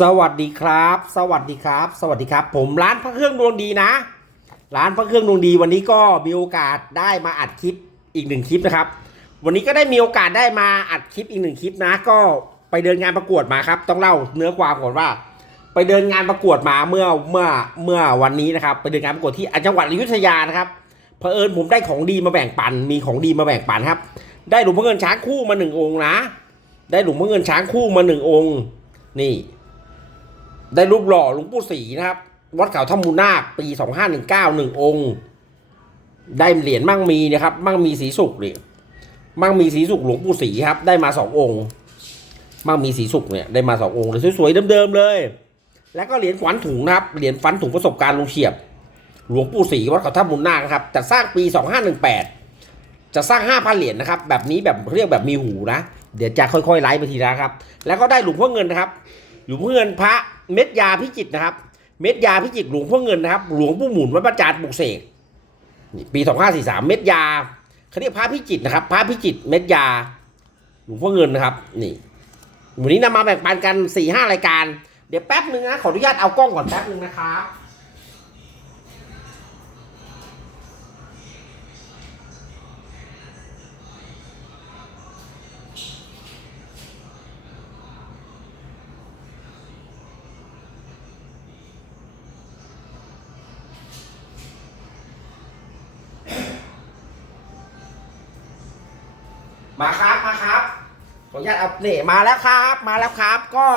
สวัสดีครับ สวัสดีครับ สวัสดีครับ ผมร้านพระเครื่องดวงดีนะ ร้านพระเครื่องดวงดีวันนี้ก็มีโอกาสได้มาอัดคลิปอีกหนึ่งคลิปนะครับ วันนี้ก็ได้มีโอกาสได้มาอัดคลิปอีกหนึ่งคลิปนะ ก็ไปเดินงานประกวดมาครับ ต้องเล่าเนื้อความก่อนว่า ไปเดินงานประกวดมาเมื่อเมื่อเมื่อวันนี้นะครับ ไปเดินงานประกวดที่จังหวัดอยุธยานะครับเผอิญผมได้ของดีมาแบ่งปัน มีของดีมาแบ่งปันครับ ได้หลวงพ่อเงินช้างคู่มาหนึ่งองค์นะ ได้หลวงพ่อเงินช้างคู่มาหนึ่งองค์ นี่ ได้รูปหล่อหลวงปู่ศรีนะครับ วัดเขาถ้ำมูนาคปีสองห้าหนึ่งเก้าหนึ่งองค์ ได้เหรียญมั่งมีนะครับ มั่งมีสีสุกเนี่ยมั่งมีสีสุกหลวงปู่ศรีครับ ได้มาสององค์ มั่งมีสีสุกเนี่ยได้มาสององค์เลยสวยๆเดิมๆเลย แล้วก็เหรียญขวัญถุงนะครับเหรียญฟันถุงประสบการณ์ลุงเฉียบ หลวงปู่ศรีวัดเขาถ้ำมูนาคครับจัดสร้างปีสองห้าหนึ่งแปดจะสร้างห้าพันเหรียญนะครับ แบบนี้แบบเรียกแบบมีหูนะ เดี๋ยวจะค่อยๆไล่ไปทีละครับ แล้วก็ได้หลวงพ่อเงินนะครับหลวงพ่อเงินพระ เม็ดยาพิจิตนะครับ เม็ดยาพิจิตหลวงพ่อเงินนะครับ หลวงปู่หมุนวัดประจานบุกเสกนี่ปีสองห้าสี่สามเม็ดยาเขาเรียกพระพิจิตนะครับ พระพิจิตเม็ดยา หลวงพ่อเงินนะครับ นี่วันนี้นำมาแบ่งปันกันสี่ห้ารายการ เดี๋ยวแป๊บหนึ่งนะขออนุญาตเอากล้องก่อนแป๊บหนึ่งนะครับ มาครับมาครับขออนุญาตเอาเนี่มาแล้วครับ มาแล้วครับ ก็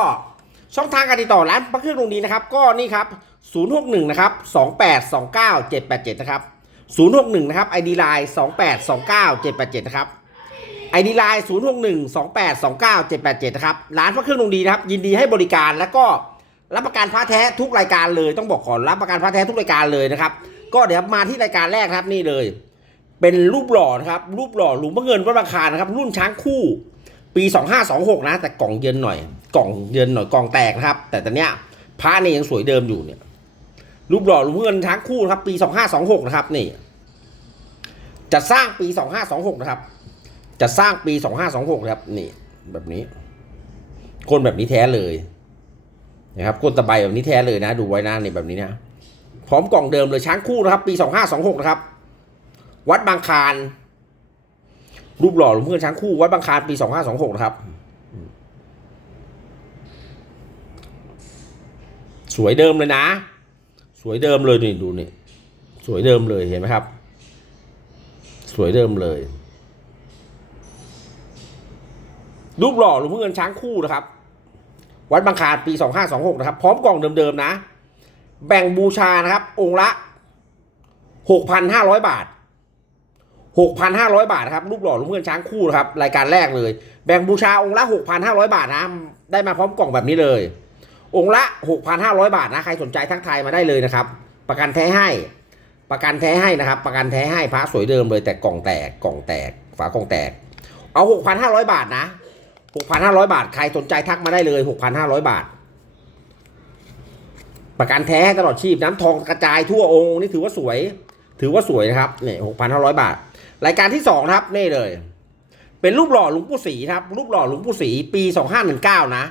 ช่องทางการติดต่อร้านพระเครื่องตรงนี้นะครับ ก็นี่ครับ 061 นะครับ2829 787 นะครับ 061 นะครับ ID Line 2829 787 นะครับ ID Line 061 2829 787 นะครับ ร้านพระเครื่องตรงดีนะครับ ยินดีให้บริการแล้วก็รับประกันพระแท้ทุกรายการเลย ต้องบอกก่อนรับประกันพระแท้ทุกรายการเลยนะครับ ก็เดี๋ยวมาที่รายการแรกครับนี่เลย เป็นรูปหล่อนะครับรูปหล่อหลวงพ่อเงินวัดบางคานะครับ รุ่นช้างคู่ ปี2526นะแต่กล่องเยินหน่อย กล่องเยินหน่อยกล่องแตกนะครับ แต่ตอนเนี้ยพระเนี่ยยังสวยเดิมอยู่เนี่ย รูปหล่อหลวงพ่อเงินช้างคู่นะครับปี2526นะครับนี่จะสร้างปี2526นะครับ จะสร้างปี2526นะครับนี่ แบบนี้ก้นแบบนี้แท้เลยนะครับก้นตะไบแบบนี้แท้เลยนะ ดูไว้นะนี่แบบนี้นะ พร้อมกล่องเดิมเลยช้างคู่นะครับ ปี 2526 นะครับ วัดบางคารรูปหล่อหลวงพ่อช้างคู่วัดบางคารปี2526นะครับ สวยเดิมเลยนะ สวยเดิมเลยนี่ดูนี่สวยเดิมเลยเห็นไหมครับ สวยเดิมเลย รูปหล่อหลวงพ่อเงินช้างคู่นะครับ วัดบางคารปี2526นะครับ พร้อมกล่องเดิมๆนะ แบ่งบูชานะครับ องค์ละ6,500บาท 6,500 บาทครับรูปหล่อลูกเพื่อนช้างคู่นะครับรายการแรกเลย แบ่งบูชาองค์ละ 6,500 บาทนะได้มาพร้อมกล่องแบบนี้เลย องค์ละ 6,500 บาทนะใครสนใจทักทายมาได้เลยนะครับ ประกันแท้ให้ ประกันแท้ให้นะครับ ประกันแท้ให้พระสวยเดิมเลยแต่กล่องแตกกล่องแตกฝากล่องแตก เอา 6,500 บาทนะ 6,500 บาท ใครสนใจทักมาได้เลย 6,500 บาท ประกันแท้ให้ตลอดชีพน้ำทองกระจายทั่วองค์นี่ถือว่าสวย ถือว่าสวยนะครับเนี่ย6,500 บาท รายการที่สองครับนี่เลย เป็นรูปหล่อหลวงปู่ศรีครับ รูปหล่อหลวงปู่ศรีปีสองห้าหนึ่งเก้านะ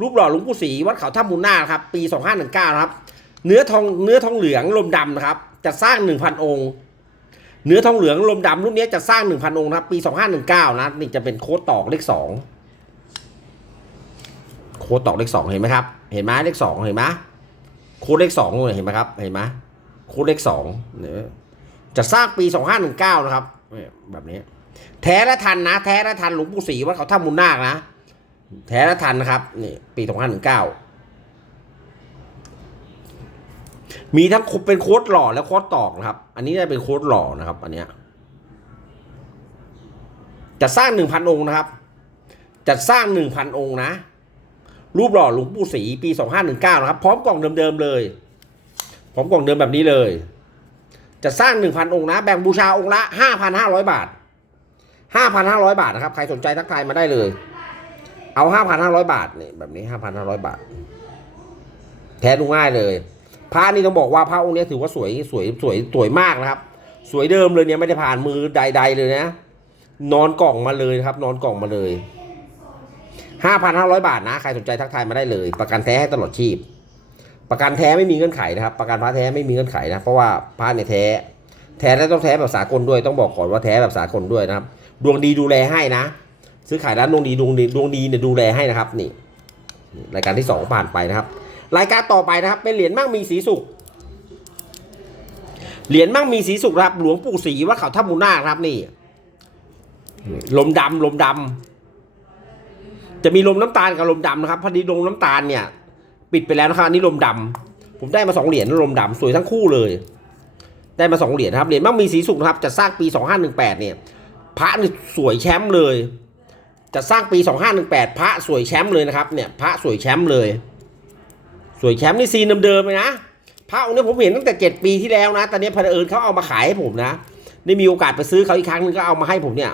รูปหล่อหลวงปู่ศรีวัดเขาถ้ำมูลนาครับ ปีสองห้าหนึ่งเก้าครับ เนื้อทองเนื้อทองเหลืองลมดำนะครับ จะสร้างหนึ่งพันองค์ เนื้อทองเหลืองลมดำรุ่นนี้จะสร้างหนึ่งพันองค์ครับ ปีสองห้าหนึ่งเก้านะนี่จะเป็นโค้ดตอกเลขสองโค้ดตอกเลขสองเห็นไหมครับ เห็นไหมเลขสองเห็นไหมโค้ดเลขสองเลยเห็นไหมครับ เห็นไหมโค้ดเลขสองเนี่ย จะสร้างปี 2519 นะครับ แบบนี้ แท้และทันนะ แท้และทันหลวงปู่ศรีวัดเขาถ้ำมูลนาคนะ แท้และทันนะครับ นี่ ปี 2519 มีทั้งเป็นโค้ดหล่อและโค้ดตอกนะครับ อันนี้จะเป็นโค้ดหล่อนะครับ อันเนี้ยจะสร้าง1,000องค์นะครับจะสร้าง1,000องค์นะ รูปหล่อหลวงปู่ศรีปี2519นะครับ พร้อมกล่องเดิมๆเลย พร้อมกล่องเดิมแบบนี้เลย จะสร้าง 1,000 องค์นะ แบ่งบูชาองค์ละ 5,500 บาท 5,500 บาทนะครับ ใครสนใจทักทายมาได้เลย เอา 5,500 บาทนี่แบบนี้ 5,500 บาท แท้ดูง่ายเลย พระนี่ต้องบอกว่าพระองค์นี้ถือว่าสวยสวยสวยสวยมากนะครับ สวยเดิมเลยเนี่ยไม่ได้ผ่านมือใด ๆ เลยนะ นอนกล่องมาเลยนะครับ นอนกล่องมาเลย 5,500 บาทนะ ใครสนใจทักทายมาได้เลย ประกันแท้ให้ตลอดชีพ ประกันแท้ไม่มีเงื่อนไขนะครับประกันพระแท้ไม่มีเงื่อนไขนะเพราะว่าพระเนี่ยแท้ แท้แล้วต้องแท้แบบสากลด้วยต้องบอกก่อนว่าแท้แบบสากลด้วยนะครับ ดวงดีดูแลให้นะ ซื้อขายร้านดวงดีดวงดีดวงดีเนี่ยดูแลให้นะครับนี่รายการที่สองผ่านไปนะครับ รายการต่อไปนะครับ เป็นเหรียญมั่งมีสีสุขเหรียญมั่งมีสีสุขครับ หลวงปู่ศรีวัดเขาท่ามูนาครับนี่ ลมดำลมดำจะมีลมน้ำตาลกับลมดำนะครับพอดีลมน้ำตาลเนี่ย ปิดไปแล้วนะครับนี่ลมดำผมได้มาสองเหรียญลมดำสวยทั้งคู่เลย ได้มาสองเหรียญครับเหรียญมั่งมีสีสุขนะครับจะสร้างปีสองห้าหนึ่งแปดเนี่ย พระนี่สวยแชมป์เลย จะสร้างปีสองห้าหนึ่งแปดพระสวยแชมป์เลยนะครับเนี่ยพระสวยแชมป์เลย สวยแชมป์นี่ซีนเดิมๆเลยนะพระองค์นี้ผมเห็นตั้งแต่เจ็ดปีที่แล้วนะ ตอนนี้พันเอิญเขาเอามาขายให้ผมนะ ได้มีโอกาสไปซื้อเขาอีกครั้งนึงก็เอามาให้ผมเนี่ย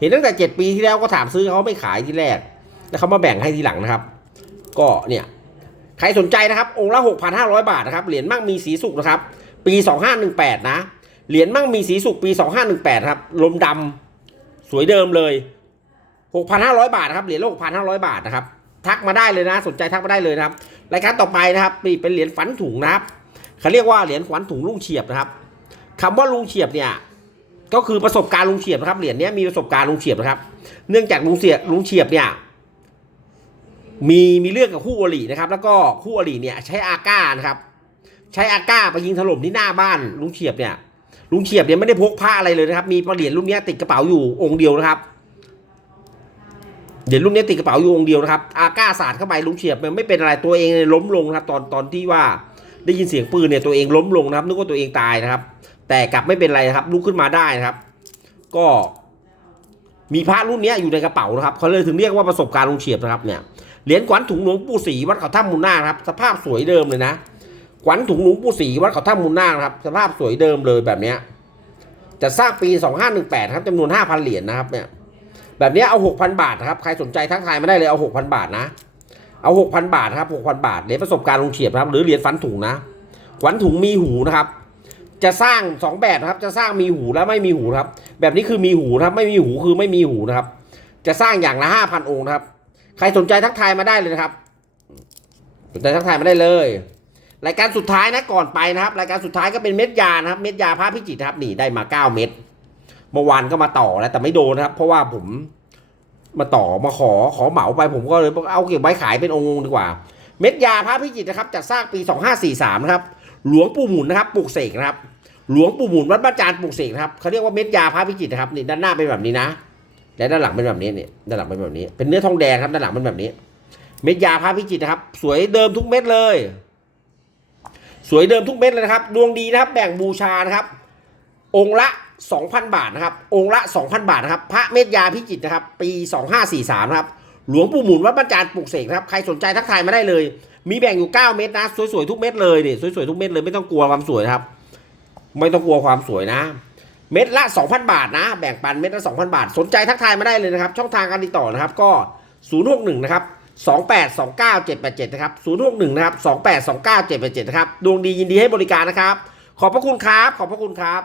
เห็นตั้งแต่เจ็ดปีที่แล้วก็ถามซื้อเขาไม่ขายที่แรก แล้วเขามาแบ่งให้ทีหลังนะครับ ก็เนี่ย ใครสนใจนะครับ องค์ละ 6,500 บาทนะครับ เหรียญมั่งมีสีสุกนะครับ ปี 2518 นะ เหรียญมั่งมีสีสุกปี 2518 ครับ ลมดำสวยเดิมเลย 6,500 บาทครับ เหรียญละ6,500 บาทนะครับ ทักมาได้เลยนะ สนใจทักมาได้เลยนะครับ รายการต่อไปนะครับนี่เป็นเหรียญฝันถุงนะครับเขาเรียกว่าเหรียญฝันถุงลุงเฉียบนะครับคำว่าลุงเฉียบเนี่ยก็คือประสบการณ์ลุงเฉียบนะครับ เหรียญนี้มีประสบการณ์ลุงเฉียบนะครับ เนื่องจากลุงเฉียลุงเฉียบเนี่ย มีมีเรื่องกับคู่อรินะครับ แล้วก็คู่อริเนี่ยใช้อาก้านะครับ ใช้อาก้าไปยิงถล่มที่หน้าบ้านลุงเฉียบเนี่ยลุงเฉียบเนี่ยไม่ได้พกผ้าอะไรเลยนะครับ มีปเหรียญรุ่นนี้ติดกระเป๋าอยู่องค์เดียวนะครับเหรียญรุ่นนี้ติดกระเป๋าอยู่องค์เดียวนะครับ อาก้าสาดเข้าไปลุงเฉียบมันไม่เป็นอะไรตัวเองล้มลงนะครับ ตอนตอนที่ว่าได้ยินเสียงปืนเนี่ยตัวเองล้มลงนะครับนึกว่าตัวเองตายนะครับ แต่กลับไม่เป็นไรนะครับลุกขึ้นมาได้นะครับ ก็มีพระรุ่นนี้อยู่ในกระเป๋านะครับเขาเลยถึงเรียกว่าประสบการณ์ลุงเฉียบนะครับเนี่ย เหรียญขวัญถุงหลวงปู่ศรีวัดเขาถ้ำมูลนาครับ สภาพสวยเดิมเลยนะขวัญถุงหลวงปู่ศรีวัดเขาถ้ำมูลนาครับ สภาพสวยเดิมเลยแบบเนี้ยจะสร้างปี 2518ครับจำนวน 5,000 เหรียญนะครับเนี่ยแบบนี้เอา 6,000 บาทนะครับ ใครสนใจทักทายมาได้เลยเอา 6,000 บาทนะ เอา 6,000 บาทครับ 6,000 บาทเหรียญประสบการณ์ลงเฉียบครับ หรือเหรียญฟันถุงนะขวัญถุงมีหูนะครับ จะสร้างสองแบบนะครับ จะสร้างมีหูและไม่มีหูครับ แบบนี้คือมีหูครับ ไม่มีหูคือไม่มีหูนะครับ จะสร้างอย่างละห้าพันองค์นะครับ ครสนใจทักทายมาได้เลยนะครับสนใจทักทายมาได้เลย รายการสุดท้ายนะก่อนไปนะครับ รายการสุดท้ายก็เป็นเม็ดยานะครับ เม็ดยาพระพิจิตรครับนี่ได้มาเก้าเม็ดเมื่อวานก็มาต่อแล้วแต่ไม่โดนนะครับ เพราะว่าผมมาต่อมาขอขอเหมาไปผมก็เลยเอาเก็บไว้ขายเป็นองค์ดีกว่า เม็ดยาพระพิจิตรนะครับจัดสร้างปี 2543นะครับหลวงปู่หมุนนะครับปลูกเสกนะครับ หลวงปู่หมุนวัดบ้านจานปลูกเสกนะครับเขาเรียกว่าเม็ดยาพระพิจิตรนะครับนี่ด้านหน้าเป็นแบบนี้นะ และด้านหลังเป็นแบบนี้เนี่ยด้านหลังเป็นแบบนี้ เป็นเนื้อทองแดงครับด้านหลังเป็นแบบนี้ เม็ดยาพระพิจิตรนะครับ สวยเดิมทุกเม็ดเลย สวยเดิมทุกเม็ดเลยนะครับ ดวงดีนะครับ แบ่งบูชานะครับ องค์ละ 2,000 บาทนะครับ องค์ละ 2,000 บาทนะครับ พระเม็ดยาพิจิตรนะครับ ปี 2543นะครับ หลวงปู่หมุนวัดบ้านจานปลูกเสกครับ ใครสนใจทักทายมาได้เลย มีแบ่งอยู่ 9 เม็ดนะ สวยๆทุกเม็ดเลยเนี่สวยๆทุกเม็ดเลย ไม่ต้องกลัวความสวยครับ ไม่ต้องกลัวความสวยนะ เม็ดละ 2,000 บาทนะ แบ่งปันเม็ดละ 2,000 บาท สนใจทักทายมาได้เลยนะครับ ช่องทางการติดต่อนะครับก็ 061 นะครับ 2829 787 นะครับ 061 นะครับ 2829 787 นะครับ ดวงดียินดีให้บริการนะครับ ขอบพระคุณครับ ขอบพระคุณครับ